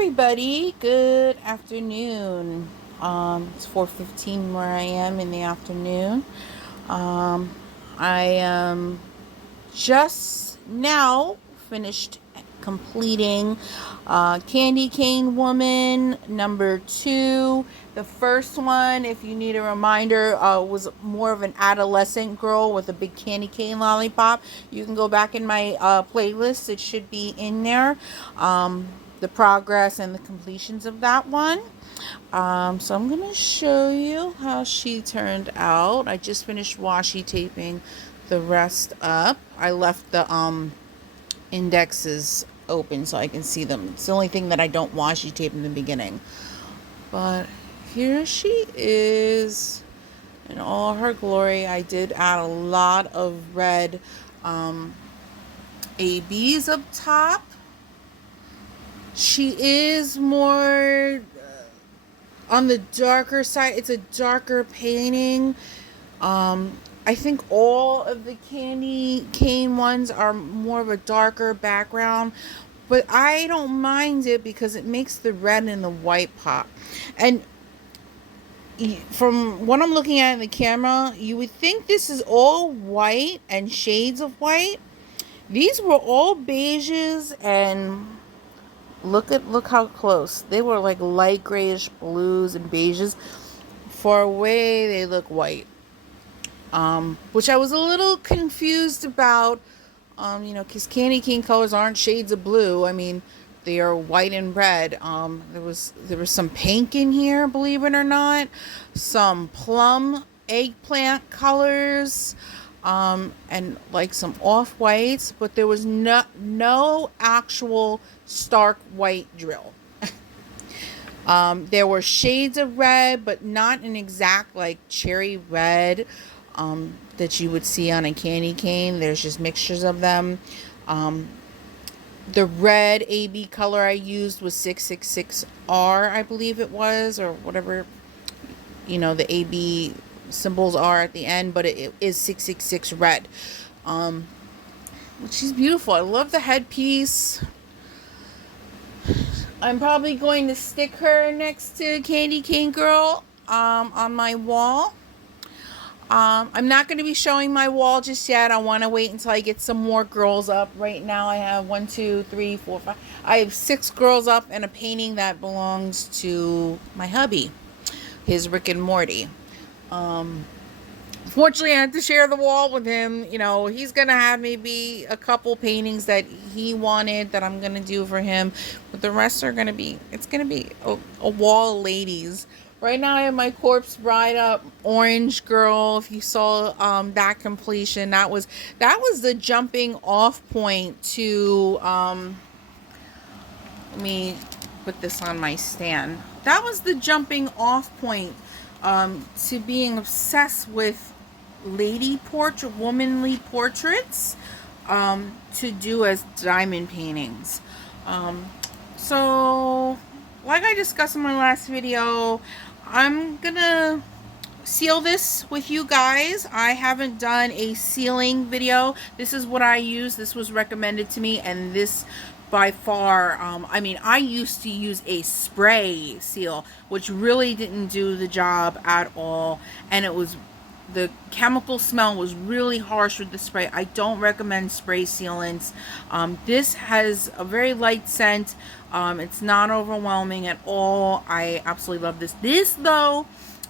everybody, good afternoon. It's 4:15 where I am in the afternoon. Um, I am just now finished completing Candy Cane Woman number 2. The first one, if you need a reminder, was more of an adolescent girl with a big candy cane lollipop. You can go back in my playlist. It should be in there. The progress and the completions of that one. So I'm going to show you how she turned out. I just finished washi taping the rest up. I left the indexes open so I can see them. It's the only thing that I don't washi tape in the beginning. But here she is in all her glory. I did add a lot of red ABs up top. She is more on the darker side. It's a darker painting. I think all of the candy cane ones are more of a darker background, but I don't mind it because it makes the red and the white pop. And from what I'm looking at in the camera, you would think this is all white and shades of white. These were all beiges, and look how close. They were like light grayish blues and beiges. Far away they look white. Which I was a little confused about, because candy cane colors aren't shades of blue. I mean, they are white and red. There was some pink in here, believe it or not, some plum eggplant colors, and like some off whites, but there was no actual stark white drill. There were shades of red, but not an exact like cherry red that you would see on a candy cane. There's just mixtures of them. The red AB color I used was 666R, I believe it was, or whatever, the AB symbols are at the end, but it is 666 red. Which is beautiful. I love the headpiece. I'm probably going to stick her next to Candy Cane Girl on my wall. I'm not going to be showing my wall just yet. I want to wait until I get some more girls up. Right now I have 1, 2, 3, 4, 5. I have 6 girls up and a painting that belongs to my hubby, his Rick and Morty. Fortunately, I had to share the wall with him. He's going to have maybe a couple paintings that he wanted that I'm going to do for him. But the rest are going to be, it's going to be a wall of ladies. Right now I have my Corpse Bride up, Orange Girl. If you saw that completion, that was the jumping off point to, let me put this on my stand. That was the jumping off point to being obsessed with womanly portraits to do as diamond paintings. So like I discussed in my last video, I'm gonna seal this with you guys. I haven't done a sealing video. This is what I use. This was recommended to me, and this by far, I used to use a spray seal, which really didn't do the job at all, and the chemical smell was really harsh with the spray. I don't recommend spray sealants. This has a very light scent. It's not overwhelming at all. I absolutely love this. This though,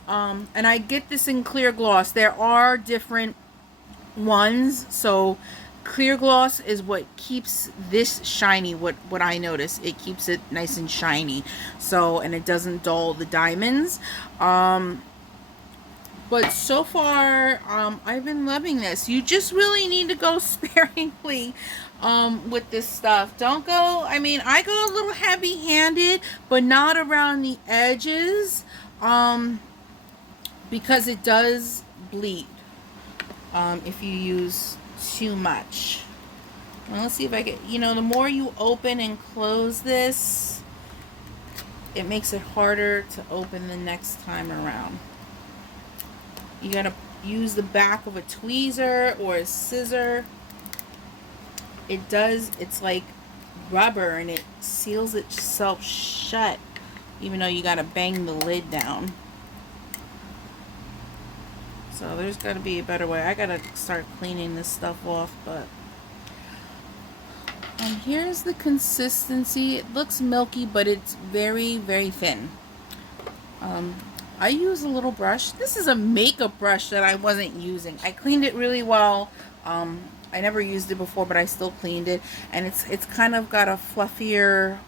and I get this in clear gloss. There are different ones. So clear gloss is what keeps this shiny. What I notice, it keeps it nice and shiny. So, and it doesn't dull the diamonds. But so far, I've been loving this. You just really need to go sparingly with this stuff. Don't go, I go a little heavy-handed, but not around the edges, because it does bleed if you use too much. Well, let's see if I get, the more you open and close this, it makes it harder to open the next time around. You gotta use the back of a tweezer or a scissor. It's like rubber and it seals itself shut, even though you gotta bang the lid down. So there's got to be a better way. I gotta start cleaning this stuff off, but here's the consistency. It looks milky, but it's very, very thin. I use a little brush. This is a makeup brush that I wasn't using. I cleaned it really well. I never used it before, but I still cleaned it, and it's kind of got a fluffier.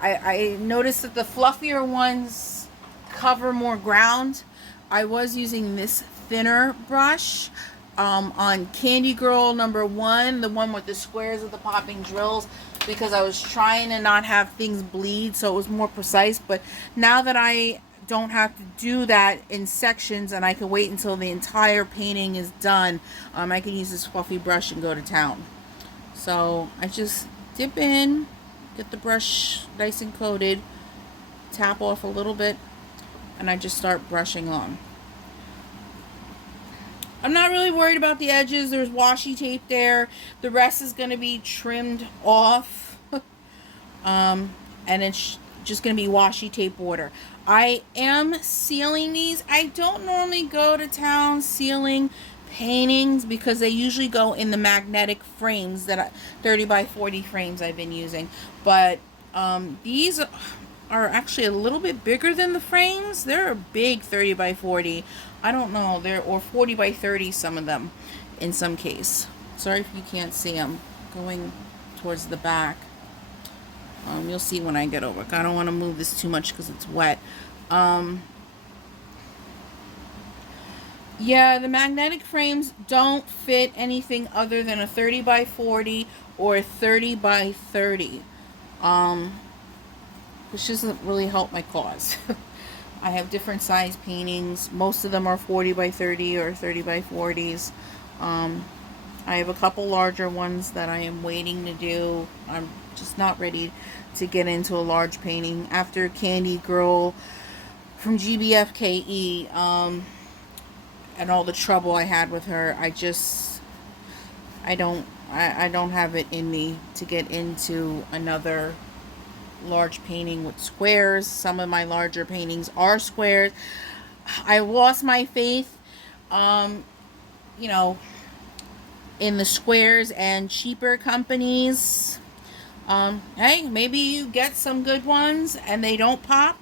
I noticed that the fluffier ones cover more ground. I was using this thinner brush on Candy Girl #1, the one with the squares with the popping drills, because I was trying to not have things bleed, so it was more precise. But now that I don't have to do that in sections and I can wait until the entire painting is done, I can use this fluffy brush and go to town. So I just dip in, get the brush nice and coated, tap off a little bit, and I just start brushing on. I'm not really worried about the edges. There's washi tape there. The rest is going to be trimmed off. And it's just going to be washi tape border. I am sealing these. I don't normally go to town sealing paintings because they usually go in the magnetic frames, that 30 by 40 frames I've been using. But these are actually a little bit bigger than the frames. They're a big 30 by 40. I don't know, or 40 by 30, some of them in some case. Sorry if you can't see them going towards the back. You'll see when I get over. I don't want to move this too much because it's wet. Yeah, the magnetic frames don't fit anything other than a 30 by 40 or a 30 by 30. Which doesn't really help my cause. I have different size paintings. Most of them are 40 by 30 or 30 by 40s. I have a couple larger ones that I am waiting to do. I'm just not ready to get into a large painting. After Candy Girl from GBFKE, and all the trouble I had with her, I don't have it in me to get into another large painting with squares. Some of my larger paintings are squares. I lost my faith, you know, in the squares and cheaper companies. Hey, maybe you get some good ones and they don't pop,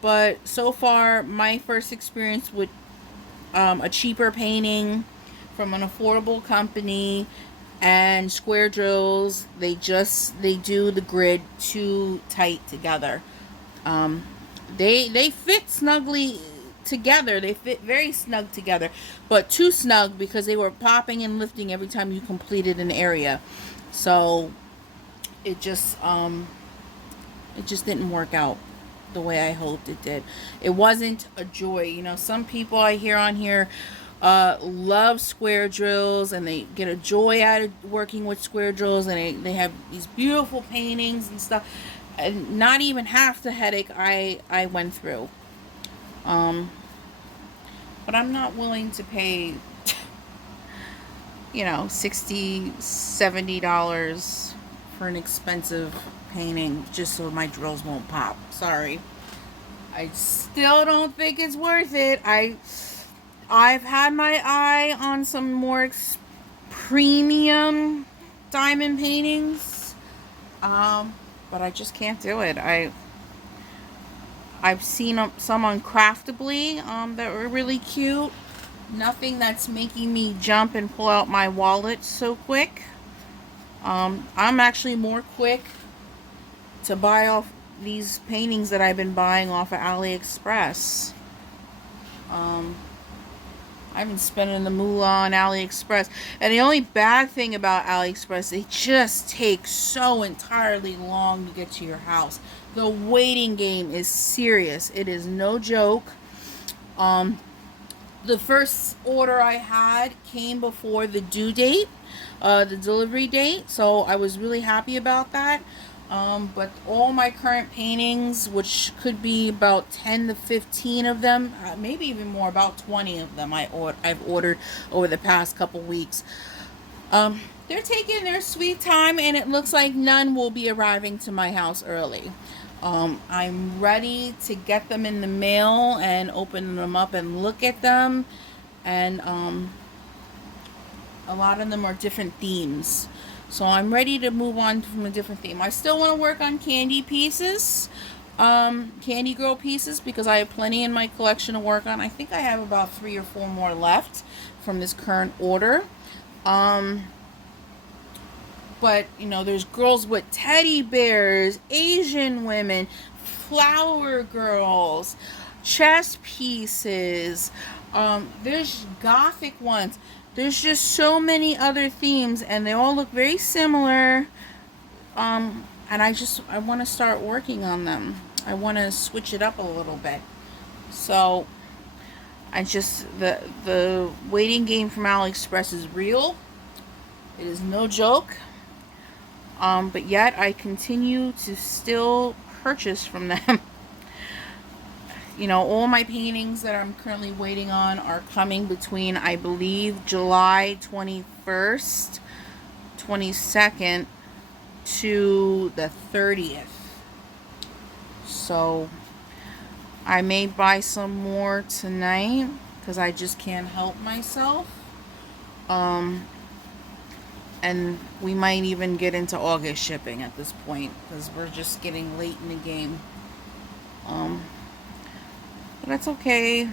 but so far my first experience with a cheaper painting from an affordable company and square drills, they do the grid too tight together. They fit snugly together. They fit very snug together, but too snug because they were popping and lifting every time you completed an area. So it just didn't work out the way I hoped it did. It wasn't a joy. You know, some people I hear on here love square drills and they get a joy out of working with square drills, and they have these beautiful paintings and stuff, and not even half the headache I went through. But I'm not willing to pay, you know, $60, $70 for an expensive painting just so my drills won't pop. Sorry. I still don't think it's worth it. I've had my eye on some more premium diamond paintings, but I just can't do it. I've seen some on Craftably that were really cute. Nothing that's making me jump and pull out my wallet so quick. I'm actually more quick to buy off these paintings that I've been buying off of Aliexpress. I've been spending the moolah on Aliexpress. And the only bad thing about Aliexpress, they just take so entirely long to get to your house. The waiting game is serious. It is no joke. The first order I had came before the due date, the delivery date. So I was really happy about that. But all my current paintings, which could be about 10 to 15 of them, maybe even more, about 20 of them I've ordered over the past couple weeks. They're taking their sweet time, and it looks like none will be arriving to my house early. I'm ready to get them in the mail and open them up and look at them. And a lot of them are different themes. So I'm ready to move on from a different theme. I still want to work on candy pieces, candy girl pieces, because I have plenty in my collection to work on. I think I have about 3 or 4 more left from this current order. But, you know, there's girls with teddy bears, Asian women, flower girls, chess pieces. There's gothic ones. There's just so many other themes, and they all look very similar. And I want to start working on them. I want to switch it up a little bit. So, the waiting game from Aliexpress is real. It is no joke. But yet I continue to still purchase from them. You know, all my paintings that I'm currently waiting on are coming between, I believe, July 21st, 22nd to the 30th. So I may buy some more tonight because I just can't help myself. And we might even get into August shipping at this point because we're just getting late in the game. But that's okay.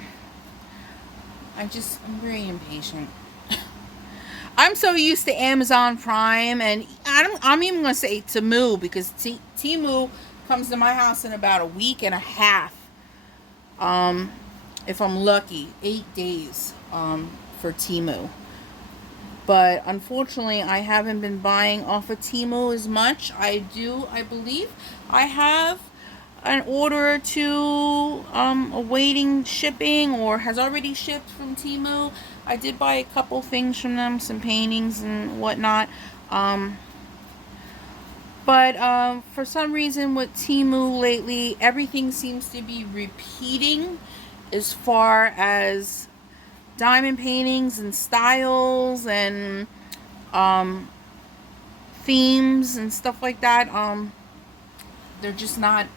I'm very impatient. I'm so used to Amazon Prime, and I'm even going to say Temu, because Temu comes to my house in about a week and a half. If I'm lucky, 8 days for Temu. But unfortunately, I haven't been buying off of Temu as much. I believe I have an order or two awaiting shipping, or has already shipped from Temu. I did buy a couple things from them, some paintings and whatnot. But for some reason with Temu lately, everything seems to be repeating as far as diamond paintings and styles and themes and stuff like that. They're just not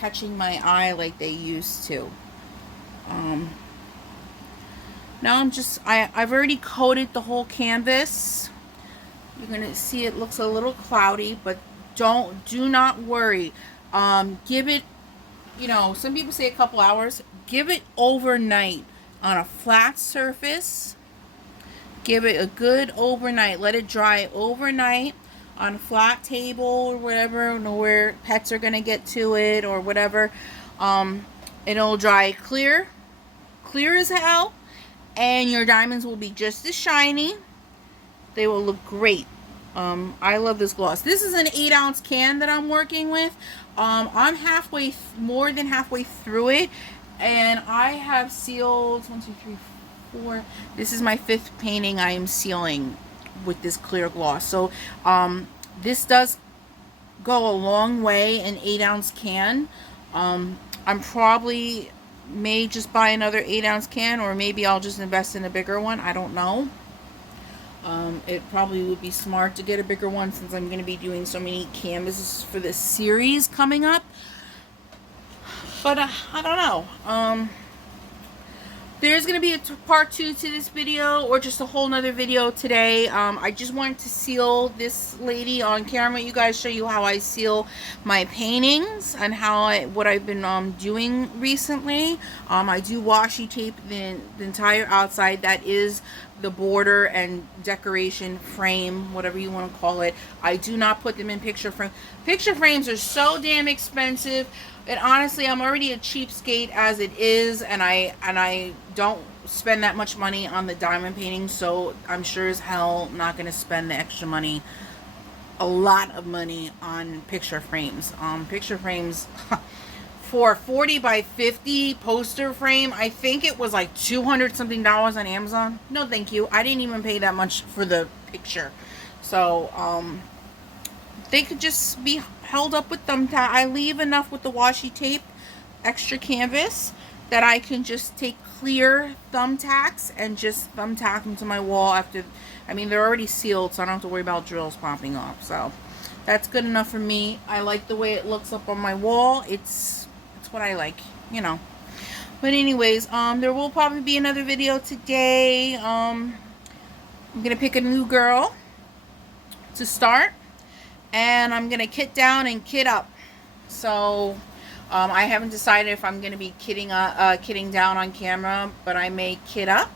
catching my eye like they used to. Now I've already coated the whole canvas. You're gonna see it looks a little cloudy, but do not worry. Give it, you know, some people say a couple hours. Give it overnight on a flat surface. Give it a good overnight. Let it dry overnight on a flat table or whatever, where pets are gonna get to it or whatever. It'll dry clear as hell, and your diamonds will be just as shiny. They will look great. I love this gloss. This is an 8-ounce can that I'm working with. I'm more than halfway through it, and I have sealed 1, 2, 3, 4. This is my 5th painting I am sealing with this clear gloss. So this does go a long way, an 8-ounce can. I'm probably may just buy another 8-ounce can, or maybe I'll just invest in a bigger one. I don't know. It probably would be smart to get a bigger one, since I'm going to be doing so many canvases for this series coming up. But I don't know. There's going to be a part 2 to this video, or just a whole nother video today. I just wanted to seal this lady on camera. You guys, show you how I seal my paintings and what I've been doing recently. I do washi tape the entire outside. That is the border and decoration frame, whatever you want to call it. I do not put them in picture frame. Picture frames are so damn expensive. And honestly, I'm already a cheapskate as it is, and I don't spend that much money on the diamond painting, so I'm sure as hell not going to spend the extra money, a lot of money, on picture frames. Picture frames for a 40 by 50 poster frame, I think it was like $200 something on Amazon. No, thank you. I didn't even pay that much for the picture. So, they could just be held up with thumbtack. I leave enough with the washi tape, extra canvas, that I can just take clear thumbtacks and just thumbtack them to my wall after. I mean, they're already sealed, so I don't have to worry about drills popping off. So that's good enough for me. I like the way it looks up on my wall. It's what I like, you know. But anyways, there will probably be another video today. I'm gonna pick a new girl to start, and I'm gonna kit down and kit up. So I haven't decided if I'm gonna be kitting down on camera, but I may kit up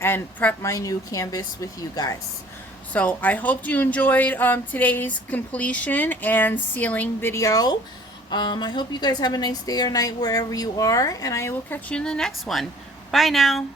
and prep my new canvas with you guys. So I hope you enjoyed today's completion and sealing video. I hope you guys have a nice day or night wherever you are, and I will catch you in the next one. Bye now.